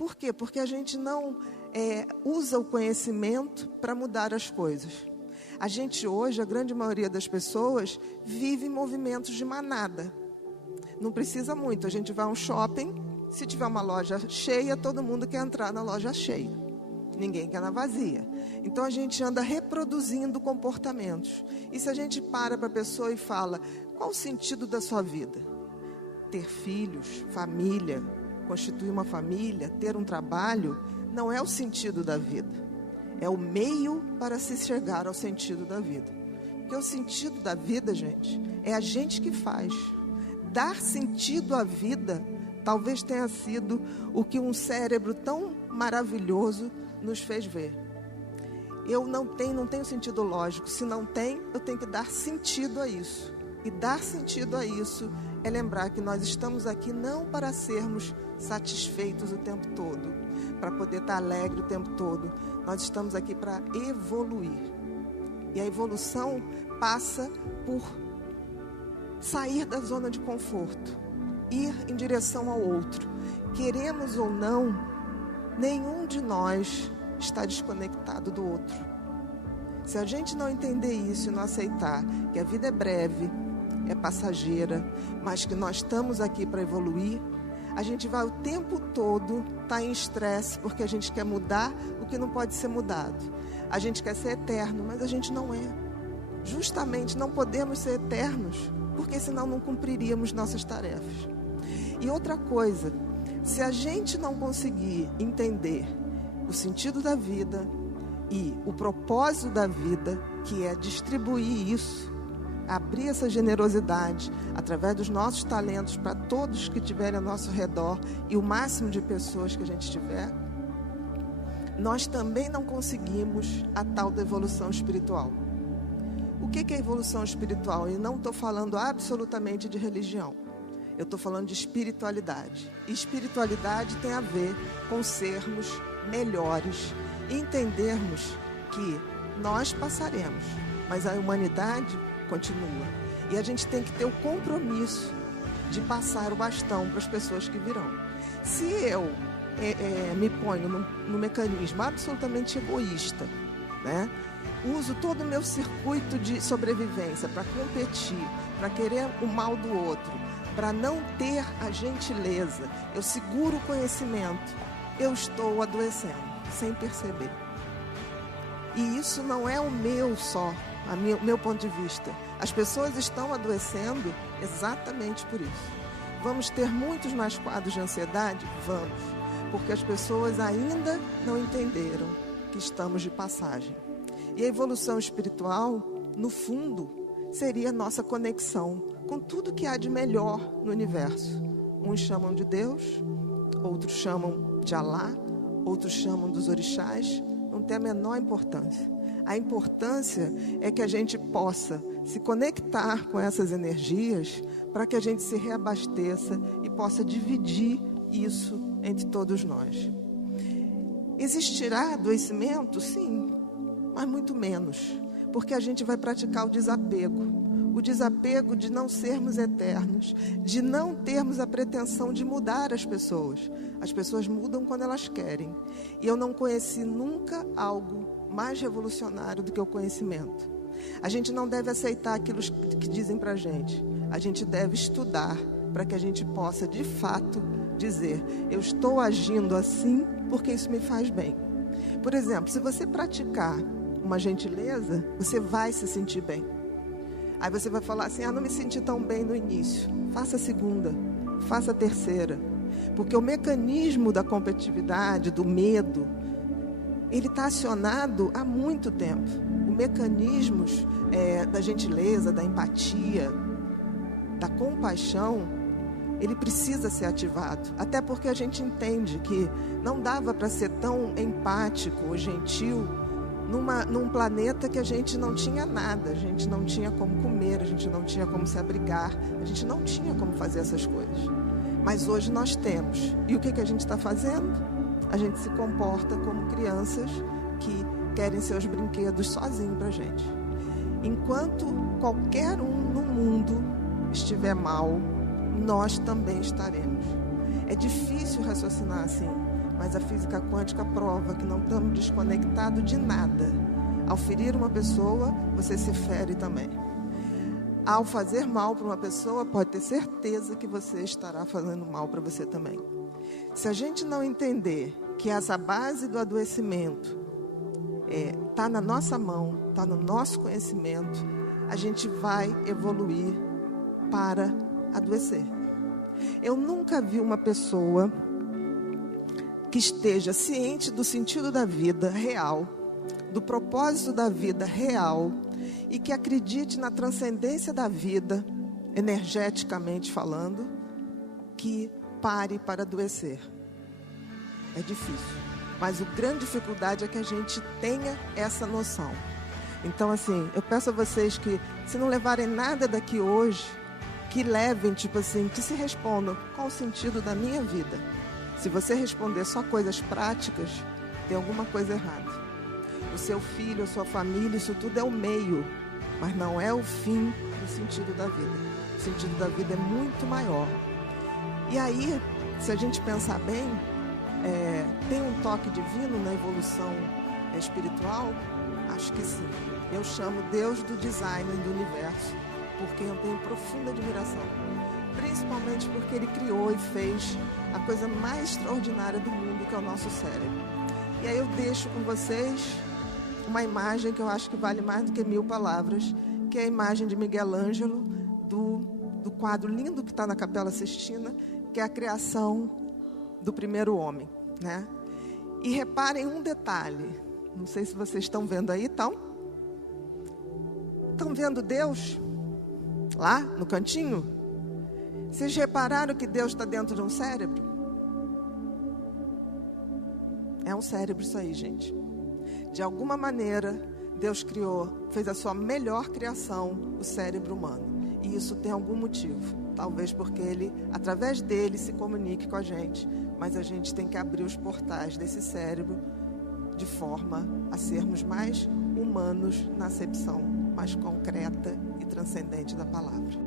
Por quê? Porque a gente não usa o conhecimento para mudar as coisas. A gente hoje, a grande maioria das pessoas, vive em movimentos de manada. Não precisa muito, a gente vai a um shopping, se tiver uma loja cheia, todo mundo quer entrar na loja cheia. Ninguém quer na vazia. Então a gente anda reproduzindo comportamentos. E se a gente para a pessoa e fala, qual o sentido da sua vida? Ter filhos, família, constituir uma família, ter um trabalho, não é o sentido da vida. É o meio para se chegar ao sentido da vida. Porque o sentido da vida, gente, é a gente que faz. Dar sentido à vida talvez tenha sido o que um cérebro tão maravilhoso nos fez ver. Eu não tenho sentido lógico. Se não tem, eu tenho que dar sentido a isso. E dar sentido a isso é lembrar que nós estamos aqui não para sermos satisfeitos o tempo todo, para poder estar alegre o tempo todo. Nós estamos aqui para evoluir. E a evolução passa por sair da zona de conforto, ir em direção ao outro. Queremos ou não, nenhum de nós está desconectado do outro. Se a gente não entender isso e não aceitar que a vida é breve, é passageira, mas que nós estamos aqui para evoluir, a gente vai o tempo todo estar em estresse, porque a gente quer mudar o que não pode ser mudado. A gente quer ser eterno, mas a gente não é. Justamente não podemos ser eternos, porque senão não cumpriríamos nossas tarefas. E outra coisa, se a gente não conseguir entender o sentido da vida e o propósito da vida, que é distribuir isso, abrir essa generosidade através dos nossos talentos para todos que estiverem ao nosso redor e o máximo de pessoas que a gente tiver, nós também não conseguimos a tal da evolução espiritual. O que é evolução espiritual? E não estou falando absolutamente de religião. Eu estou falando de espiritualidade. E espiritualidade tem a ver com sermos melhores e entendermos que nós passaremos, mas a humanidade continua. E a gente tem que ter o compromisso de passar o bastão para as pessoas que virão. Se eu me ponho no mecanismo absolutamente egoísta, né? Uso todo o meu circuito de sobrevivência para competir, para querer o mal do outro, para não ter a gentileza, eu seguro o conhecimento, eu estou adoecendo, sem perceber. E isso não é o meu só, meu ponto de vista. As pessoas estão adoecendo exatamente por isso. Vamos ter muitos mais quadros de ansiedade? Vamos, porque as pessoas ainda não entenderam que estamos de passagem. E a evolução espiritual, no fundo, seria a nossa conexão com tudo que há de melhor no universo. Uns chamam de Deus, outros chamam de Alá, outros chamam dos orixás, não tem a menor importância. A importância é que a gente possa se conectar com essas energias para que a gente se reabasteça e possa dividir isso entre todos nós. Existirá adoecimento? Sim, mas muito menos, porque a gente vai praticar o desapego de não sermos eternos, de não termos a pretensão de mudar as pessoas. As pessoas mudam quando elas querem. E eu não conheci nunca algo mais revolucionário do que o conhecimento. A gente não deve aceitar aquilo que dizem para a gente deve estudar para que a gente possa de fato dizer, eu estou agindo assim porque isso me faz bem. Por exemplo, se você praticar uma gentileza, você vai se sentir bem. Aí você vai falar assim, não me senti tão bem no início. Faça a segunda, faça a terceira. Porque o mecanismo da competitividade, do medo, ele está acionado há muito tempo. Os mecanismos da gentileza, da empatia, da compaixão, ele precisa ser ativado. Até porque a gente entende que não dava para ser tão empático ou gentil num planeta que a gente não tinha nada, a gente não tinha como comer, a gente não tinha como se abrigar, a gente não tinha como fazer essas coisas. Mas hoje nós temos. E o que a gente está fazendo? A gente se comporta como crianças que querem seus brinquedos sozinhos para a gente. Enquanto qualquer um no mundo estiver mal, nós também estaremos. É difícil raciocinar assim, mas a física quântica prova que não estamos desconectados de nada. Ao ferir uma pessoa, você se fere também. Ao fazer mal para uma pessoa, pode ter certeza que você estará fazendo mal para você também. Se a gente não entender que essa base do adoecimento está na nossa mão, está no nosso conhecimento, a gente vai evoluir para adoecer. Eu nunca vi uma pessoa que esteja ciente do sentido da vida real, do propósito da vida real, e que acredite na transcendência da vida, energeticamente falando, que pare para adoecer. É difícil, mas a grande dificuldade é que a gente tenha essa noção. Então, assim, eu peço a vocês que, se não levarem nada daqui hoje, que levem, que se respondam: qual o sentido da minha vida? Se você responder só coisas práticas, tem alguma coisa errada. O seu filho, a sua família, isso tudo é o meio, mas não é o fim do sentido da vida. O sentido da vida é muito maior. E aí, se a gente pensar bem, tem um toque divino na evolução espiritual? Acho que sim. Eu chamo Deus do design do universo, porque eu tenho profunda admiração. Principalmente porque Ele criou e fez a coisa mais extraordinária do mundo, que é o nosso cérebro. E aí eu deixo com vocês uma imagem que eu acho que vale mais do que 1000 palavras, que é a imagem de Miguel Ângelo, do quadro lindo que está na Capela Sistina, que é a criação do primeiro homem, né? E reparem um detalhe, não sei se vocês estão vendo aí, estão vendo Deus lá no cantinho? Vocês repararam que Deus está dentro de um cérebro? É um cérebro isso aí, gente. De alguma maneira, Deus criou, fez a sua melhor criação, o cérebro humano. E isso tem algum motivo. Talvez porque Ele, através dele, se comunique com a gente. Mas a gente tem que abrir os portais desse cérebro de forma a sermos mais humanos na acepção mais concreta e transcendente da palavra.